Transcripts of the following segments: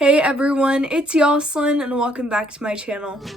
Hey everyone, it's Yoslin and welcome back to my channel. So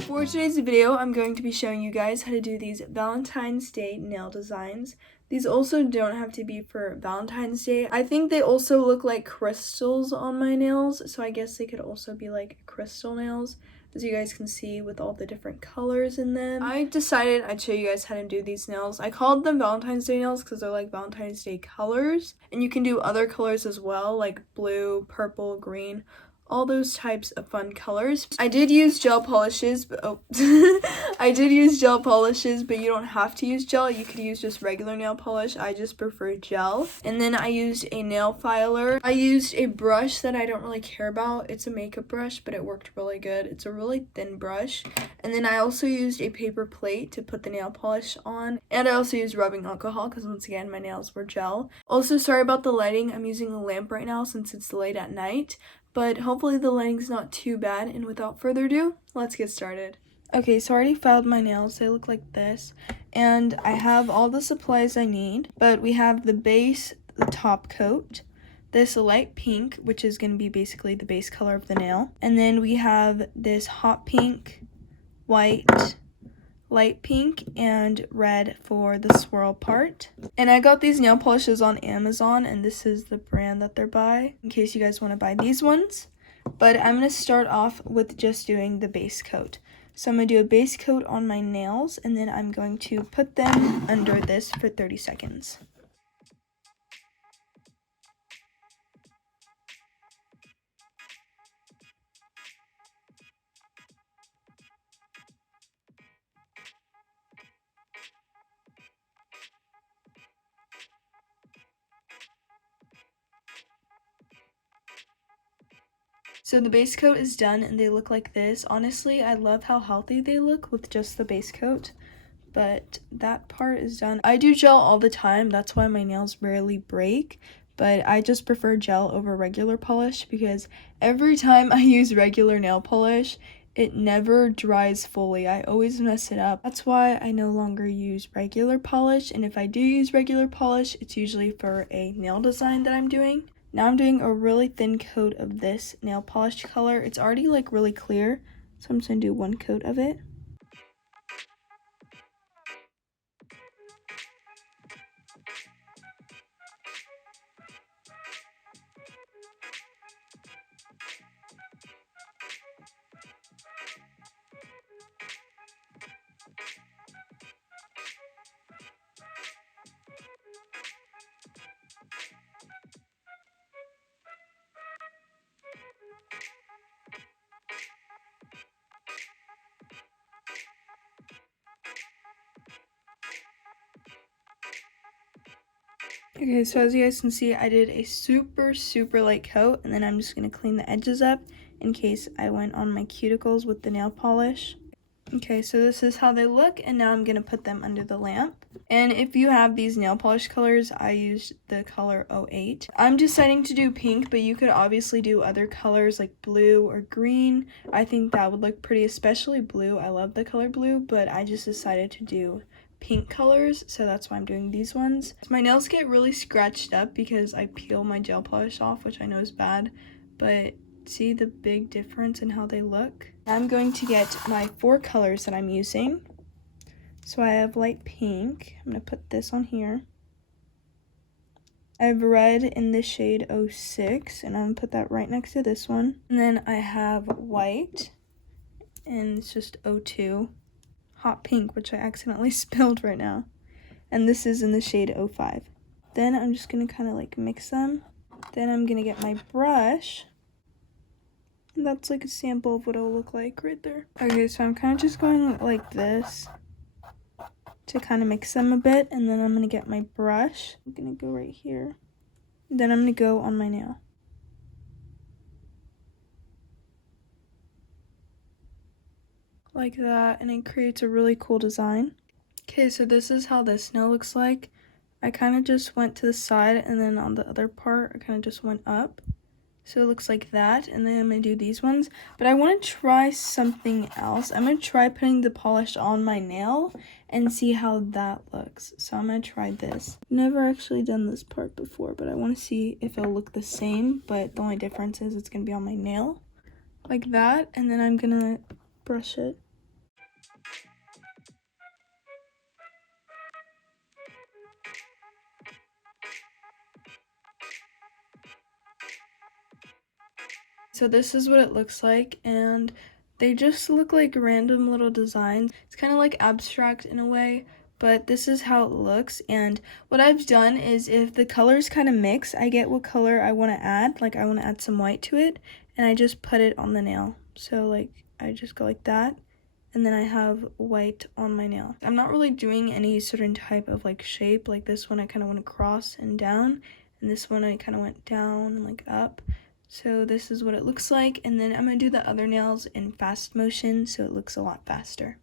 for today's video, I'm going to be showing you guys how to do these Valentine's Day nail designs. These also don't have to be for Valentine's Day. I think they also look like crystals on my nails, so I guess they could also be like crystal nails, as you guys can see with all the different colors in them. I decided I'd show you guys how to do these nails. I called them Valentine's Day nails because they're like Valentine's Day colors, and you can do other colors as well, like blue, purple, green, all those types of fun colors. I did use gel polishes, but I did use gel polishes, but you don't have to use gel. You could use just regular nail polish. I just prefer gel. And then I used a nail filer. I used a brush that I don't really care about. It's a makeup brush, but it worked really good. It's a really thin brush. And then I also used a paper plate to put the nail polish on. And I also used rubbing alcohol because once again, my nails were gel. Also, sorry about the lighting. I'm using a lamp right now since it's late at night, but hopefully the lighting's not too bad. And without further ado, let's get started. Okay, so I already filed my nails. They look like this. And I have all the supplies I need, but we have the base, the top coat, this light pink, which is going to be basically the base color of the nail. And then we have this hot pink, white, light pink, and red for the swirl part. And I got these nail polishes on Amazon, and this is the brand that they're by, in case you guys want to buy these ones. But I'm going to start off with just doing the base coat. So I'm going to do a base coat on my nails, and then I'm going to put them under this for 30 seconds. So the base coat is done and they look like this. Honestly, I love how healthy they look with just the base coat, but that part is done. I do gel all the time, that's why my nails rarely break, but I just prefer gel over regular polish because every time I use regular nail polish, it never dries fully. I always mess it up. That's why I no longer use regular polish, and if I do use regular polish, it's usually for a nail design that I'm doing. Now I'm doing a really thin coat of this nail polish color. It's already like really clear, so I'm just gonna do one coat of it. Okay, so as you guys can see, I did a super light coat, and then I'm just going to clean the edges up in case I went on my cuticles with the nail polish. Okay, so this is how they look, and now I'm going to put them under the lamp. And if you have these nail polish colors, I used the color 08. I'm deciding to do pink, but you could obviously do other colors like blue or green. I think that would look pretty, especially blue. I love the color blue, but I just decided to do pink colors, so that's why I'm doing these ones. My nails get really scratched up because I peel my gel polish off, which I know is bad, but see the big difference in how they look. I'm going to get my 4 colors that I'm using. So I have light pink. I'm going to put this on here. I have red in the shade 06, and I'm going to put that right next to this one. And then I have white, and it's just 02. Hot pink, which I accidentally spilled right now. And this is in the shade 05. Then I'm just going to kind of like mix them. Then I'm going to get my brush. And that's like a sample of what it'll look like right there. Okay, so I'm kind of just going like this to kind of mix them a bit. And then I'm going to get my brush. I'm going to go right here. Then I'm going to go on my nail. Like that, and it creates a really cool design. Okay, so this is how this nail looks like. I kind of just went to the side, and then on the other part I kind of just went up So it looks like that, and then I'm going to do these ones. But I want to try something else. I'm going to try putting the polish on my nail and see how that looks. So I'm going to try this. Never actually done this part before, but I want to see if it'll look the same, but the only difference is it's going to be on my nail. Like that, and then I'm going to brush it. So this is what it looks like, and they just look like random little designs. It's kind of like abstract in a way, but this is how it looks. And what I've done is if the colors kind of mix, I get what color I want to add. Like I want to add some white to it, and I just put it on the nail. So like I just go like that, and then I have white on my nail. I'm not really doing any certain type of like shape. Like this one I kind of want to cross and down, and this one I kind of went down and like up. So this is what it looks like, and then I'm going to do the other nails in fast motion so it looks a lot faster.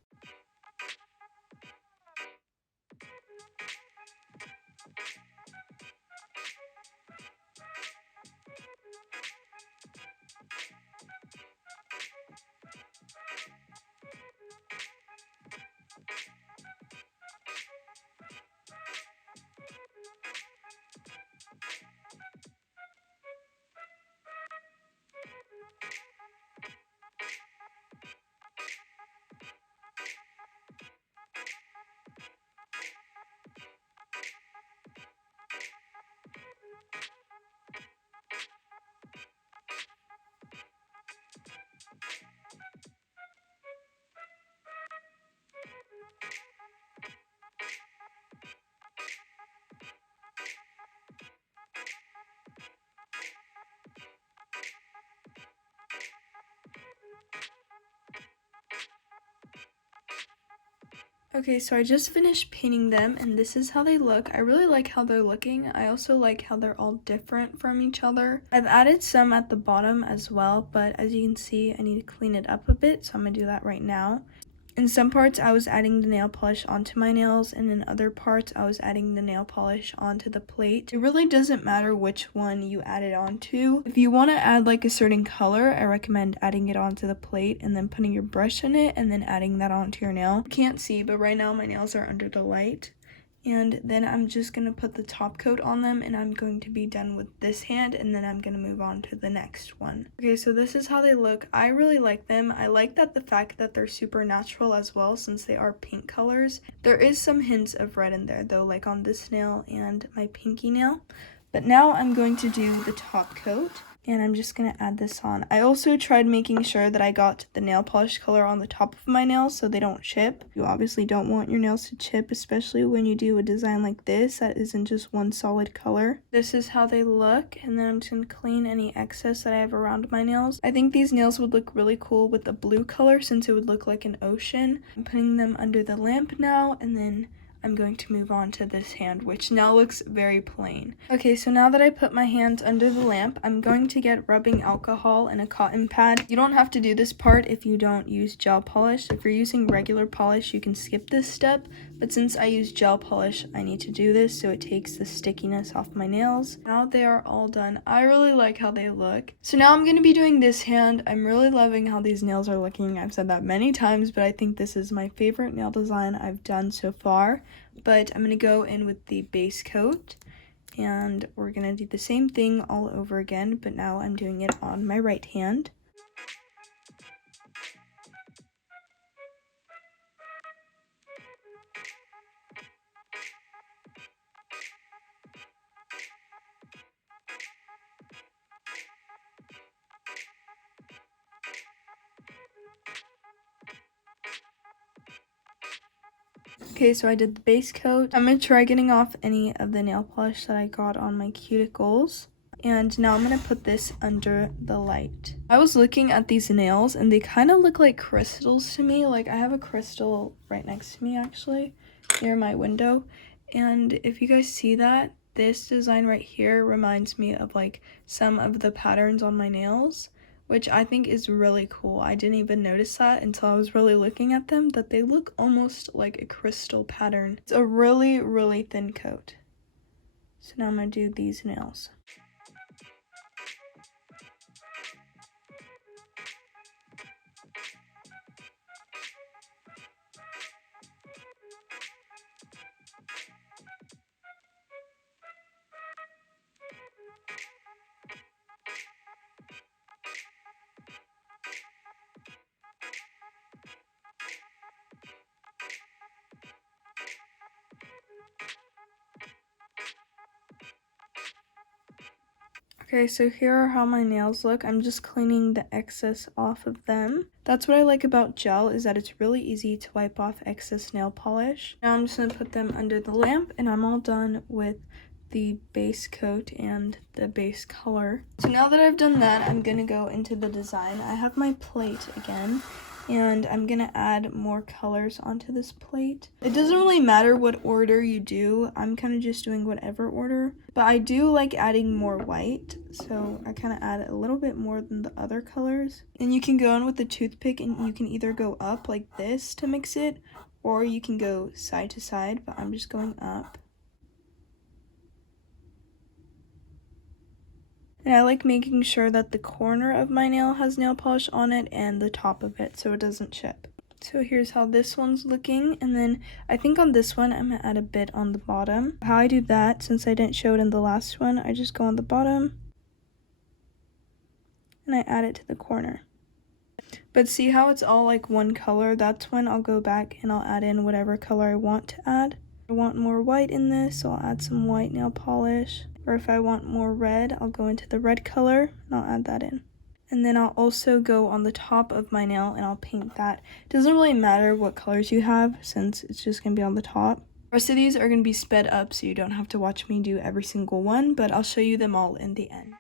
Okay, so I just finished painting them, and this is how they look. I really like how they're looking. I also like how they're all different from each other. I've added some at the bottom as well, but as you can see, I need to clean it up a bit, so I'm going to do that right now. In some parts, I was adding the nail polish onto my nails, and in other parts, I was adding the nail polish onto the plate. It really doesn't matter which one you add it onto. If you want to add like a certain color, I recommend adding it onto the plate and then putting your brush in it and then adding that onto your nail. You can't see, but right now my nails are under the light. And then I'm just going to put the top coat on them, and I'm going to be done with this hand, and then I'm going to move on to the next one. Okay, so this is how they look. I really like them. I like that the fact that they're super natural as well, since they are pink colors. There is some hints of red in there though, like on this nail and my pinky nail. But now I'm going to do the top coat, and I'm just going to add this on. I also tried making sure that I got the nail polish color on the top of my nails so they don't chip. You obviously don't want your nails to chip, especially when you do a design like this that isn't just one solid color. This is how they look, and then I'm just going to clean any excess that I have around my nails. I think these nails would look really cool with the blue color since it would look like an ocean. I'm putting them under the lamp now, and then I'm going to move on to this hand, which now looks very plain. Okay, so now that I put my hands under the lamp, I'm going to get rubbing alcohol and a cotton pad. You don't have to do this part if you don't use gel polish. If you're using regular polish, you can skip this step, but since I use gel polish, I need to do this so it takes the stickiness off my nails. Now they are all done. I really like how they look. So now I'm going to be doing this hand. I'm really loving how these nails are looking. I've said that many times, but I think this is my favorite nail design I've done so far. But I'm going to go in with the base coat, and we're going to do the same thing all over again, but now I'm doing it on my right hand. Okay, so I did the base coat. I'm going to try getting off any of the nail polish that I got on my cuticles. And now I'm going to put this under the light. I was looking at these nails, and they kind of look like crystals to me. Like, I have a crystal right next to me, actually, near my window. And if you guys see that, this design right here reminds me of, like, some of the patterns on my nails, which I think is really cool. I didn't even notice that until I was really looking at them, that they look almost like a crystal pattern. It's a really, really thin coat. So now I'm going to do these nails. Okay, so here are how my nails look. I'm just cleaning the excess off of them. That's what I like about gel, is that it's really easy to wipe off excess nail polish. Now I'm just going to put them under the lamp, and I'm all done with the base coat and the base color. So now that I've done that, I'm going to go into the design. I have my plate again, and I'm gonna add more colors onto this plate. It doesn't really matter what order you do. I'm kind of just doing whatever order, but I do like adding more white, so I kind of add a little bit more than the other colors. And you can go in with a toothpick, and you can either go up like this to mix it, or you can go side to side, but I'm just going up. And I like making sure that the corner of my nail has nail polish on it and the top of it so it doesn't chip. So here's how this one's looking, and then I think on this one I'm gonna add a bit on the bottom. How I do that, since I didn't show it in the last one, I just go on the bottom and I add it to the corner. But see how it's all like one color? That's when I'll go back and I'll add in whatever color I want to add. I want more white in this, so I'll add some white nail polish. Or if I want more red, I'll go into the red color and I'll add that in. And then I'll also go on the top of my nail and I'll paint that. It doesn't really matter what colors you have, since it's just going to be on the top. The rest of these are going to be sped up, so you don't have to watch me do every single one, but I'll show you them all in the end.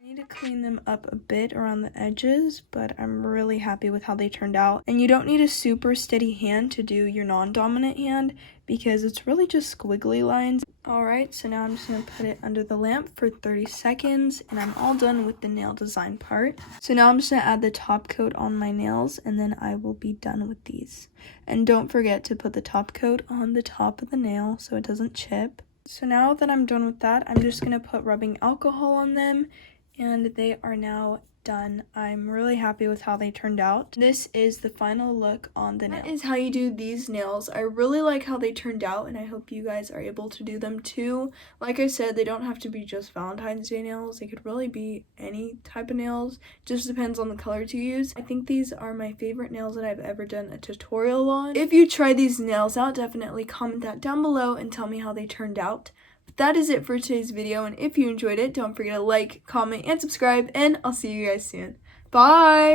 I need to clean them up a bit around the edges, but I'm really happy with how they turned out. And you don't need a super steady hand to do your non-dominant hand, because it's really just squiggly lines. Alright, so now I'm just going to put it under the lamp for 30 seconds, and I'm all done with the nail design part. So now I'm just going to add the top coat on my nails, and then I will be done with these. And don't forget to put the top coat on the top of the nail so it doesn't chip. So now that I'm done with that, I'm just going to put rubbing alcohol on them, and they are now done. I'm really happy with how they turned out. This is the final look on the nail. That is how you do these nails. I really like how they turned out, and I hope you guys are able to do them too. Like I said, they don't have to be just Valentine's Day nails. They could really be any type of nails. Just depends on the colors you use. I think these are my favorite nails that I've ever done a tutorial on. If you try these nails out, definitely comment that down below and tell me how they turned out. That is it for today's video, and if you enjoyed it, don't forget to like, comment, and subscribe, and I'll see you guys soon. Bye!